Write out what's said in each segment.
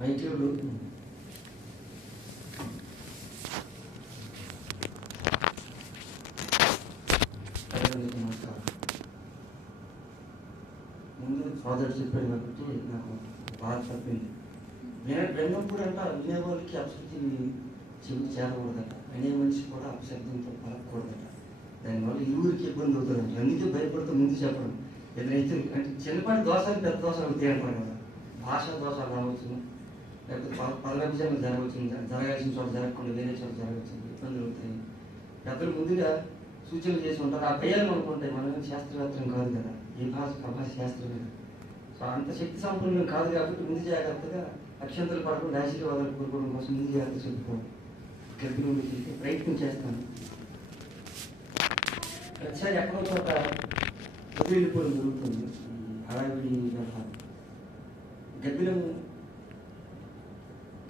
వైద్యుడు నమస్కారం. ముందు సోదరుడు చెప్పాడు కాబట్టి నాకు బాగా తప్పింది. విన్నప్పుడు అంటే వినే వాళ్ళకి అపశక్తి చెవి చేరకూడదట, వినే మనిషి కూడా అపశబ్దంతో పలకూడదట. దానివల్ల ఇరువురికి ఇబ్బంది అవుతుంది. అందుకే భయపడుతూ ముందు చెప్పడం. ఏదైతే అంటే చిన్నపాటి దోషాలు పెద్ద దోషాలు అవుతాయి అంటారు కదా, భాషా దోషాలు రావచ్చు, లేకపోతే పద విభజనలు జరగవచ్చు, జరగాల్సిన చోట జరగకుండా వేరే చోట జరగవచ్చు, ఇబ్బందులు అవుతాయి. పెద్దలు ముందుగా సూచనలు చేసి ఉంటారు. ఆ భయాలు మనకు ఉంటాయి. మనం శాస్త్రవేత్తరం కాదు కదా, ఏ భాషకు ఆ భాష శాస్త్రమే. సో అంత శక్తి సంపన్నం కాదు కాబట్టి ముందు జాగ్రత్తగా అక్షంతలు పడకుండా ఆశీర్వాదాలు కోరుకోవడం కోసం ముందు జాగ్రత్త చెప్పుకోవాలి. గర్భిణులు చేసే ప్రయత్నం చేస్తాను. ప్రతిసారి ఎక్కడో చోట వదిలిపోవడం జరుగుతుంది. హడావిడి వ్యవహారం. గర్భిణం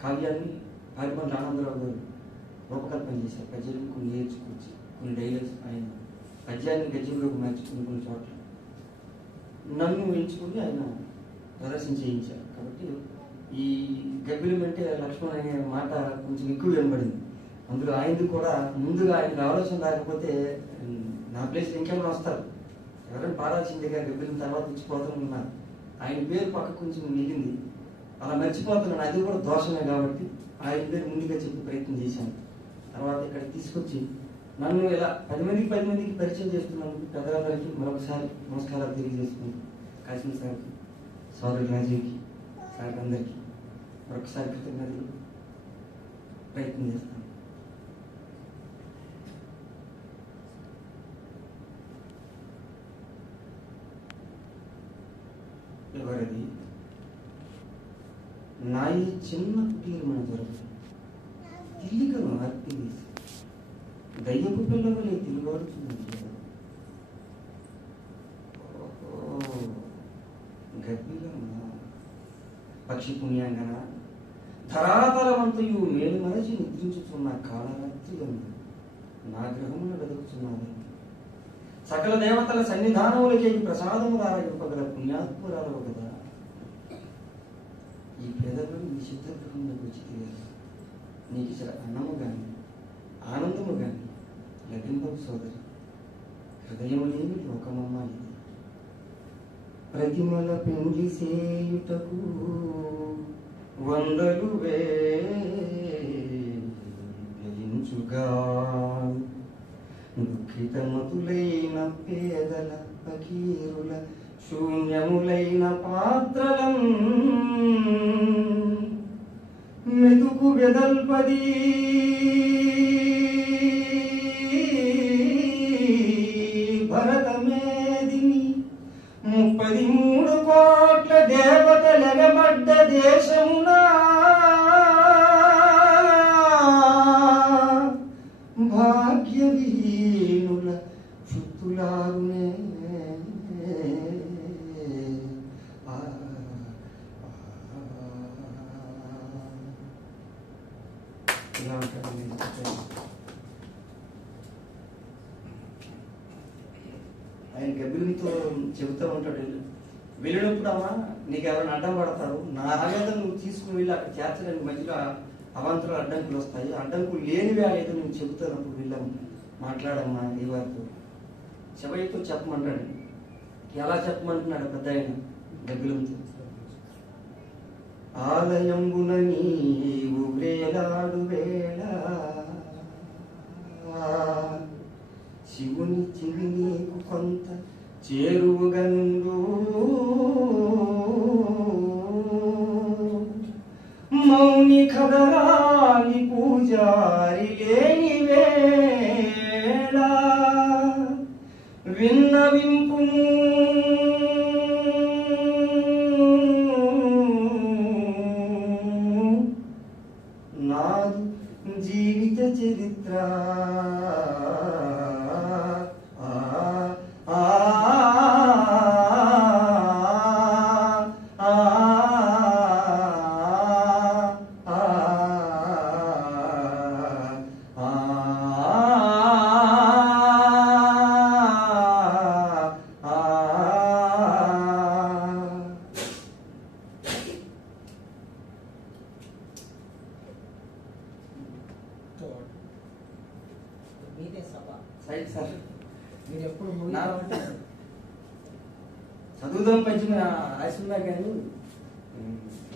కావ్యాన్ని పారిపల్లి ఆనందరావు గారు రూపకల్పన చేశారు. పద్యాలను కొన్ని నేర్చుకోవచ్చు, కొన్ని డైలాగ్స్ ఆయన పద్యాన్ని గద్యంలోకి మార్చుకుని కొన్ని చోట్ల నన్ను ఎంచుకుని ఆయన ప్రదర్శన చేయించారు. కాబట్టి ఈ గర్భిణం అంటే లక్ష్మణ్ అనే మాట కొంచెం ఎక్కువ వినబడింది. అందులో ఆయనది కూడా ముందుగా ఆయనకు ఆలోచన రాకపోతే నా ప్లేస్ ఇంకెవరు వస్తారు, ఎవరైనా పాడాల్సిందిగా గర్భిణం తర్వాత ఇచ్చిపోతాను ఉన్నారు. ఆయన పేరు పక్క కొంచెం మిగిలింది, అలా మర్చిపోతున్నాను. అది కూడా దోషమే కాబట్టి ఆయన పేరు ముందుగా చెప్పే ప్రయత్నం చేశాను. తర్వాత ఇక్కడికి తీసుకొచ్చి నన్ను ఇలా 10 మందికి పరిచయం చేస్తున్నందుకు పెద్దలందరికీ మరొకసారి నమస్కారాలు తెలియజేసుకుంటూ కాశీ సార్కి, సోదరుడు రాజీవ్కి, సార్ అందరికీ మరొకసారి కృతజ్ఞతలు ప్రయత్నం చేస్తాను. ఎవరది? నా ఈ చిన్న కుటీరు మన జరుగుతుంది. తిల్లికను అర్పి వేసి దయ్యపు పిల్లవలే తిరిగాడుతుంది. గర్భిలమా పక్షి పుణ్యాంగన ధరాతలమంతయు మేలు మరచి నిద్రించుతున్న కాళరాత్రి నా గ్రహమును వెతుకుతున్నది. సకల దేవతల సన్నిధానములకి ప్రసాదము రారగింపగల పుణ్యాత్మురాలవు కదా. ఈ పేదలను నిషిద్ధ గృహంలోకి వచ్చి తెలియదు. నీకు ఇచ్చిన అన్నము కానీ ఆనందము కానీ లభింపవు సోదరి. హృదయము లేని లోకమమ్మ ఇది. ప్రతిమల పెండి సేయుటకు వందలు వేయించుగా దుఃఖితమతులైన పేదల ఫకీరుల శూన్యములైన పాత్రలం మెతుకు వెదల్పది భరతమేదిని 33 కోట్ల దేవతలెగబడ్డ దేశమునా భాగ్యవీనుల చుట్టులారునే ఆయన గర్భిణితో చెబుతూ ఉంటాడు. వెళ్ళినప్పుడు అమ్మా నీకు ఎవరైనా అడ్డం పడతారు, నా ఆవేదన నువ్వు తీసుకుని వెళ్ళి అక్కడ చేర్చడానికి మధ్యలో అవాంతరాలు అడ్డంకులు వస్తాయి. అడ్డంకులు లేని వేళ ఏదో నేను చెబుతానప్పుడు వెళ్ళాము మాట్లాడమ్మా ఈ వారితో శివయ్యతో చెప్పమంటాడు. ఎలా చెప్పమంటున్నాడు పెద్ద ఆయన గర్భిణంతో. ఆలయంబున నీవు వేలాడు వేళ శివుని చివి నీకు కొంత చేరువుగా నుండు మౌని ఖదరాని పూజారి లేని వేళ విన్నవింపును నాదు జీవిత చరిత్ర చదువుదాం పద్యం ఆశున్నా కానీ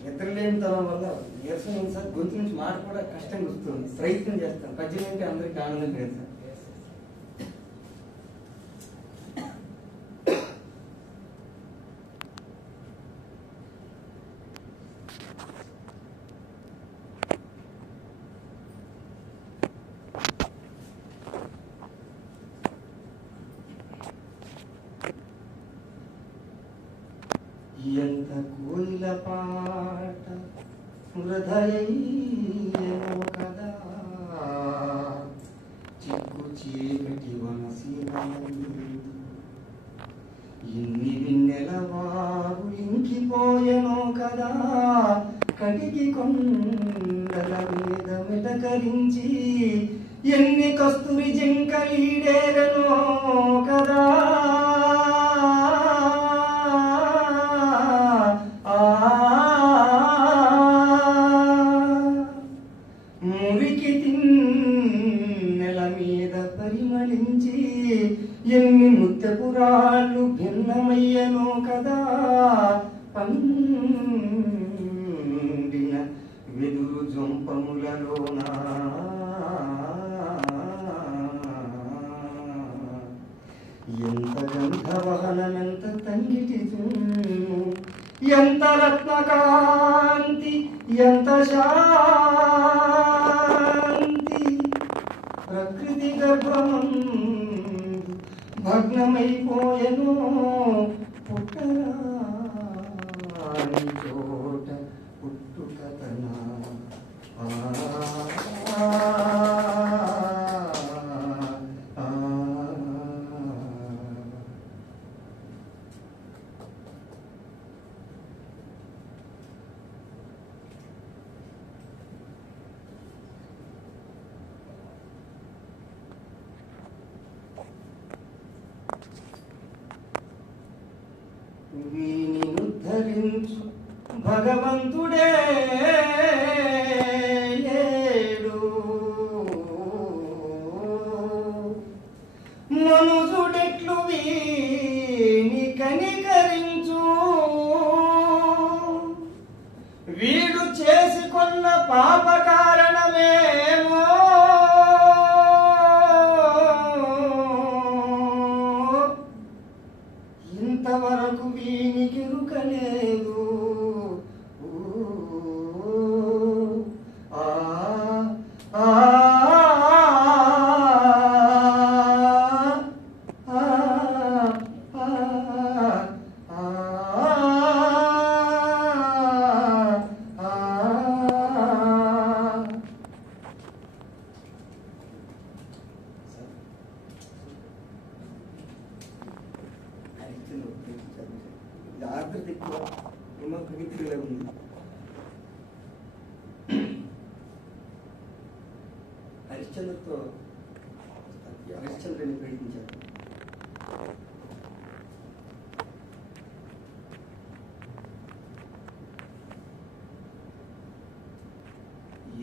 నిద్రలేని తరం వల్ల నీరసం సార్, గొంతు నుంచి మాట కూడా కష్టంగా వస్తుంది. ప్రయత్నం చేస్తాను. పద్యం అంటే అందరికీ ఆనందం లేదు సార్. ఎంత కోయిల పాట హృదయో కదా, చిక్కు చీకటి వనసీనందు ఎన్ని విన్నెల వారు ఇంకిపోయెనో కదా, కటికి కొండల మీద మెటకరించి ఎన్ని కస్తూరి జింకలీడేరనో కదా. మురికి తిన్నెల మీద పరిమళించి ఎన్ని ముత్యపురాళ్ళు భిన్నమయ్యనో కదా, పండిన వెదురు జొంపములలోన ఎంత గంధవహనమెంత తంగిటి దుమ్ము, ఎంత రత్నకాంతి, ఎంత శాంతి. ప్రకృతి గర్భమందు భగ్నమైపోయెను పుట్టరాని చోట పుట్టుకతన. వీని ఉద్ధరించు భగవంతుడే లేడు, మనుజుడెట్లు వీని కనికరించు. వీడు చేసుకొన్న పాప కారణమేమో ఇంతవరకు వీనికి రుకలేదు. ఆర్ద్రత ఎక్కువ కవిత్రిలా ఉంది. హరిశ్చంద్రుని ప్రయత్నించారు.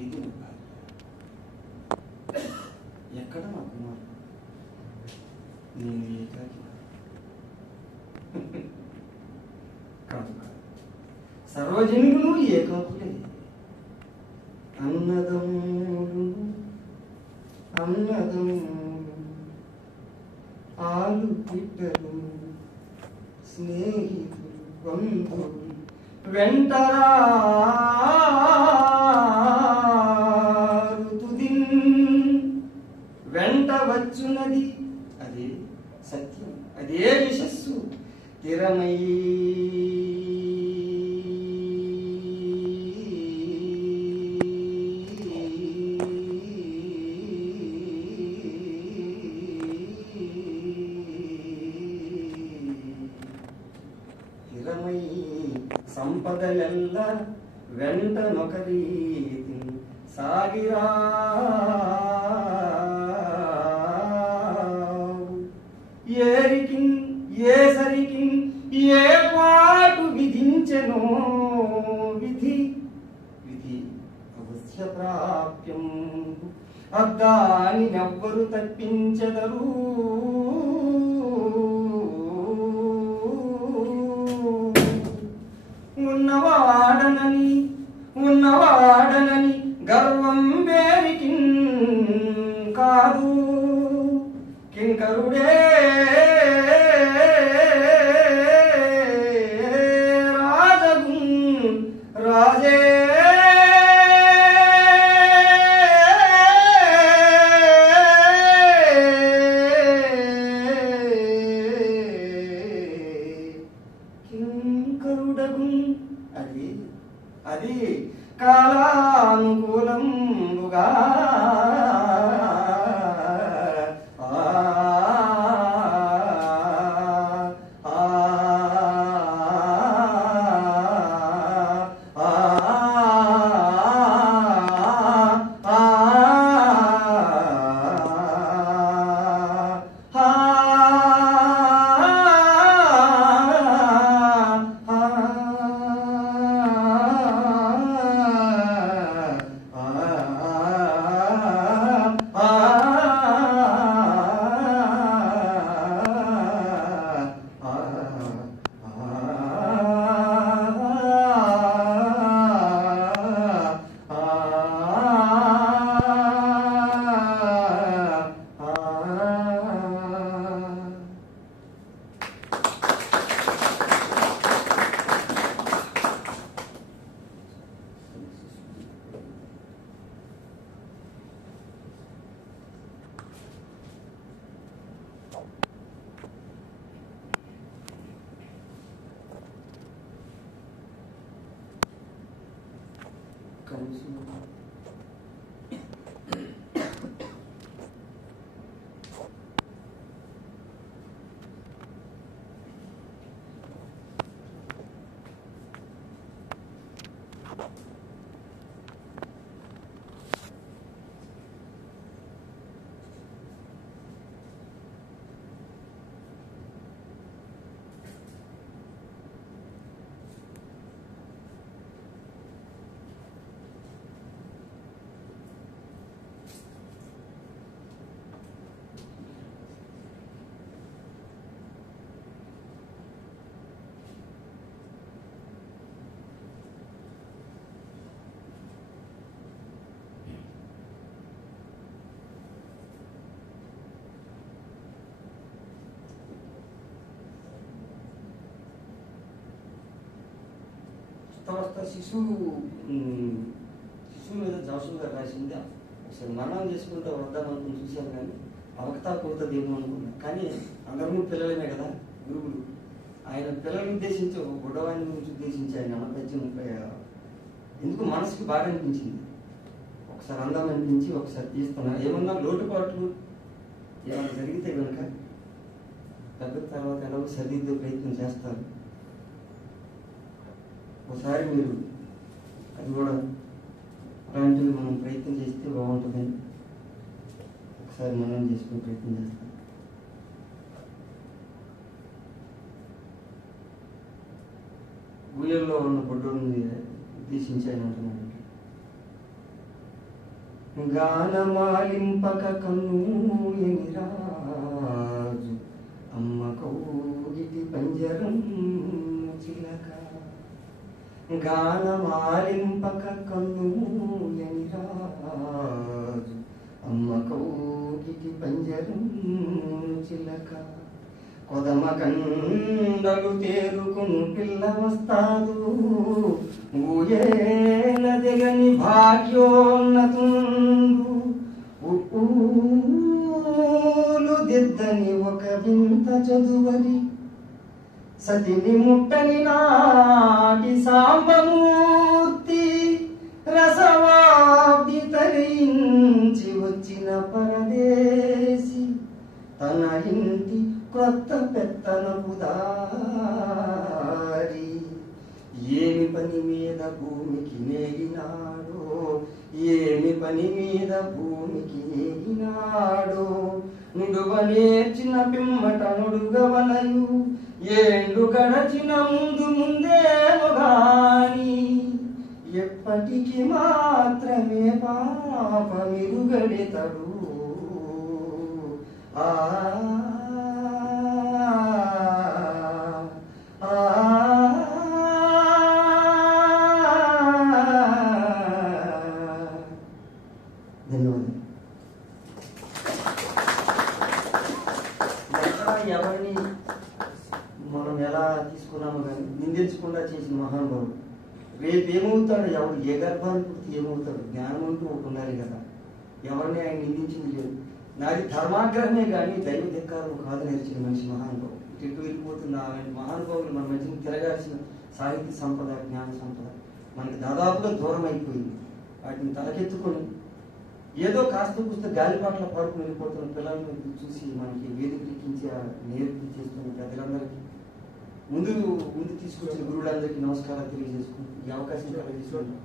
ఏది ఎక్కడ నా కుమారు, నేను ఏకాకి కాదు. సర్వజనులు ఏకాకులే, అన్నదమ్ములు అన్నదమ్ములు, ఆలు పిట్టలు, స్నేహితులు, బంధువులు వెంటరారు తుదిన్ వెంట వచ్చున్నది. అదే సత్యం, అదే యశస్సు. స్థిరమై సంపదలెల్ల వెంట నొకరీతి సాగిరా. ఏరికి ఏసరికి ఏ పాటు విధించెనో విధి, విధి అవశ్య ప్రాప్యం. అద్దాని నెవ్వరు తప్పించెదరు. అది కాలానుకూలంగా శిశువు మీద జోషం గారు రాసింది అసలు మరణం చేసుకుంటూ వద్దామనుకుని చూశాను, కానీ అవకతా పోతుందేమో అనుకున్నాను. కానీ అందరూ పిల్లలమే కదా గురువులు. ఆయన పిల్లల్ని ఉద్దేశించి ఒక బుడ్డవాడిని గురించి ఉద్దేశించి ఆయన పద్యం ఎందుకు మనసుకి బాగా అనిపించింది. ఒకసారి అందం అనిపించి ఒకసారి తీస్తున్నా. ఏమన్నా లోటుపాట్లు ఏమైనా జరిగితే కనుక పెద్ద తర్వాత ఎలాగో సరిదిద్దే ప్రయత్నం చేస్తారు. ఒకసారి మీరు అది కూడా అలాంటివి మనం ప్రయత్నం చేస్తే బాగుంటుందని ఒకసారి మనం చేసుకునే ప్రయత్నం చేస్తాం. ఊయల్లో ఉన్న బొడ్డుని ఉద్దేశించి ఆయన అంటున్నాడు, గానమాలింపక కన్నూయని రాజు అమ్మ కౌగిటి పంజరం చిలక. గానమాలింపక కన్నూయని రాజు అమ్మ కౌగిటి పంజరం చిలక. కొదమ కండలు తేరుకును పిల్ల వస్తాదు ఊయేల దిగని భాగ్యోన్నతుండు. ఉప్పులు దిద్దని ఒక వింత చదువరి సతిని ముట్టని నాటి సాంబమూర్తి రసవాబ్ది తరించి వచ్చిన పరదేశి తన ఇంటి కొత్త పెత్తనపు దారి. ఏమి పని మీద భూమికి నేగినాడో, ఏమి పని మీద భూమికి నేగినాడో. నుడువ నేర్చిన పిమ్మట నుడుగవలయు ఏళ్ళు గడచిన ముందు ముందేమో గాని ఎప్పటికి మాత్రమే పాపమిరుగడెతడు. ఆ ధన్యవాదాలు. ఎవరిని మనం ఎలా తీసుకున్నామో కానీ నిందించకుండా చేసిన మహానుభావుడు రేపు ఏమవుతాడు, ఎవరు ఏ గర్భాన్ని పుడితే ఏమవుతాడు, జ్ఞానం అంటూ ఒకటి ఉండాలి కదా. ఎవరిని ఆయన నిందించింది లేదు. నాది ధర్మాగ్రహమే కానీ దైవ ధిక్కారం కాదు నేర్చిన మనిషి మహానుభావుడు. ఇటు వెళ్ళిపోతున్న మహానుభావులు మన మధ్యన తిరగాల్సిన సాహిత్య సంపద, జ్ఞాన సంపద మనకి దాదాపుగా దూరం అయిపోయింది. వాటిని తలకెత్తుకొని ఏదో కాస్త కూస్త గాలిపాట్ల పాడుకుని వెళ్ళిపోతున్న పిల్లల్ని చూసి మనకి వేదికలికించి నేర్పించేస్తున్న పెద్దలందరికీ ముందు తీసుకొచ్చిన గురువులందరికీ నమస్కారాలు తెలియజేసుకుంటూ ఈ అవకాశం కలిగించుకుంటాం.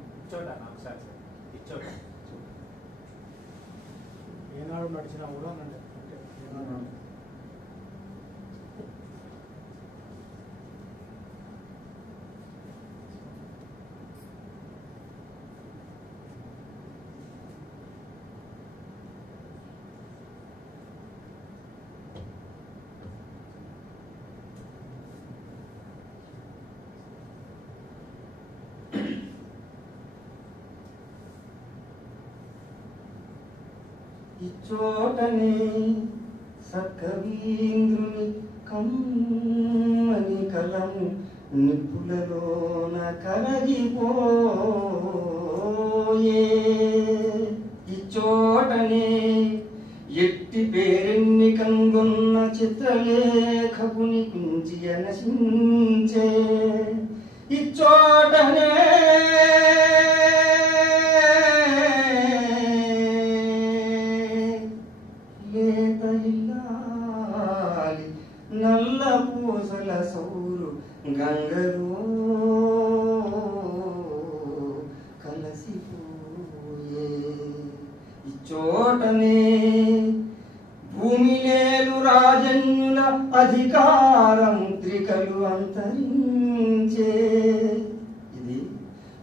ఏనాడు నడిచినా కూడా అంటే ఇచ్చోటనే సక్కవీంద్రుని కమ్మని కలము నిప్పులలోన కరగిపోయే. ఇచ్చోటనే ఎట్టి పేరెన్ని కనుగొన్న చిత్రలేఖపుని కుంచి నశించే. ఇచ్చోటనే నల్ల పూసల సౌరు గంగలో కలసిపోయే. ఇచ్చోటనే భూమిలేలు రాజన్యుల అధికారముద్రికలు అంతరించే. ఇది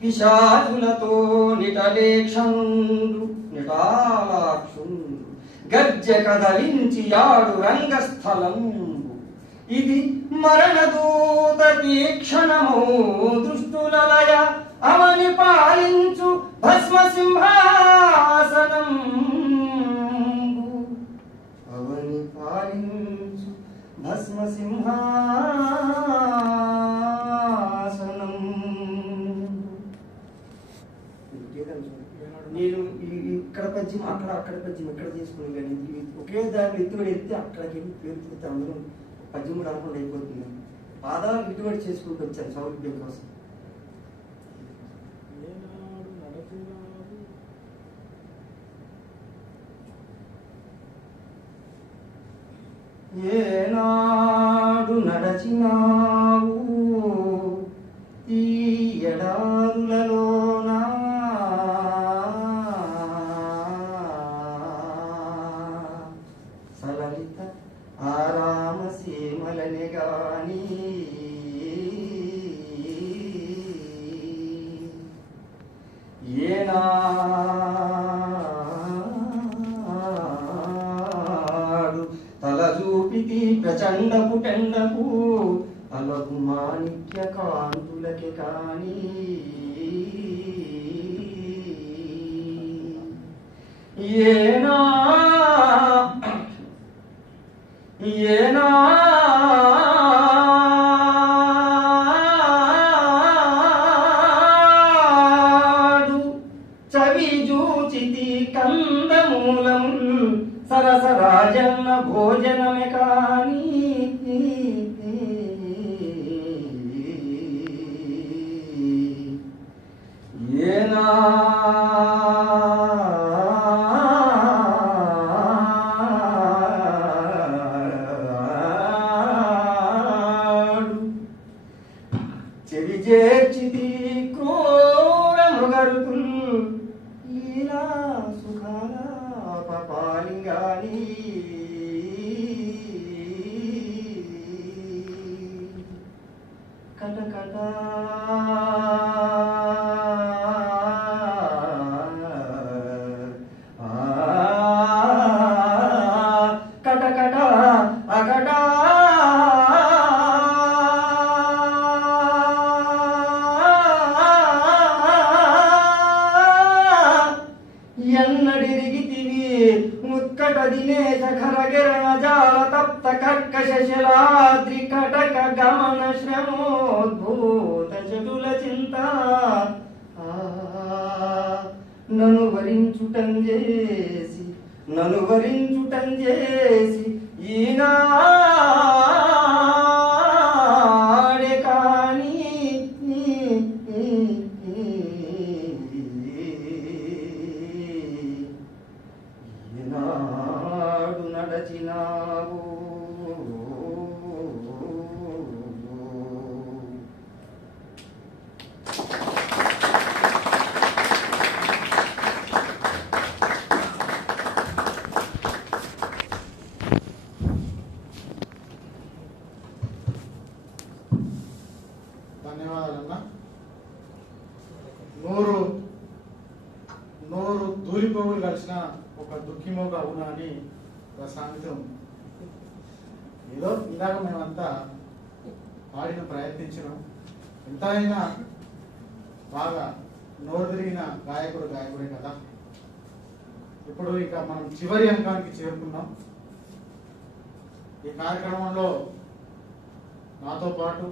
పిశాచులతో నిటాలాక్షుండు గజ్జ కదలించి యాడు రంగస్థలంబు. ఇది మరణదూత తీక్షణము దృష్టులలయ అవని పాలించు భస్మ సింహాసనం. అవని పాలించు భస్మ సింహాసనం. నేను ఇక్కడ పద్యం అక్కడ పద్యం ఇక్కడ చేసుకుని కానీ ఒకే దారిలో ఎత్తుబడి ఎత్తే అక్కడికి వెళ్ళి పేరుతో అందరూ పద్యం కూడా అనుకుంటూ అయిపోతుంది. పాదాలు ఇటుబడి చేసుకుంటూ వచ్చాను సౌలభ్యం కోసం. ఏనాడు నడచినావు ఈ ఎడారులలోనా సలలిత ఆరామ సీమలని గాని ఏనాడు తలజూపితి ప్రచండపు టెండపు అలగు మాణిక్య కాంతులకి కాని ఏనాడు చవి జూచితి కందమూలం సరసరాజన్న భోజనమే కాని చెవి చేర్చితి క్రూర మృగరుతులు లీలా సుఖాల పాలింగాని కటకట కటకట అకట ఎన్నడిరిగితివి ముత్కట దినేశ ఖరగిరణ జాల తప్త కర్కశ శిలాద్రి కటక గమన శ్రమోద్భూత చటుల చింత నను వరించుటం చేసి ఈనాడే కాని ధన్యవాదాలన్నా. నూరు దూలిపోగులు కలిసిన ఒక దుఃఖిమోగ అవునా అని ఒక సామెత ఉంది. ఏదో ఇలాగ మేమంతా పాడిన ప్రయత్నించినాం. ఎంత అయినా బాగా నోరు తిరిగిన గాయకుడే కదా. ఇప్పుడు ఇక మనం చివరి అంకానికి చేరుకున్నాం. ఈ కార్యక్రమంలో నాతో పాటు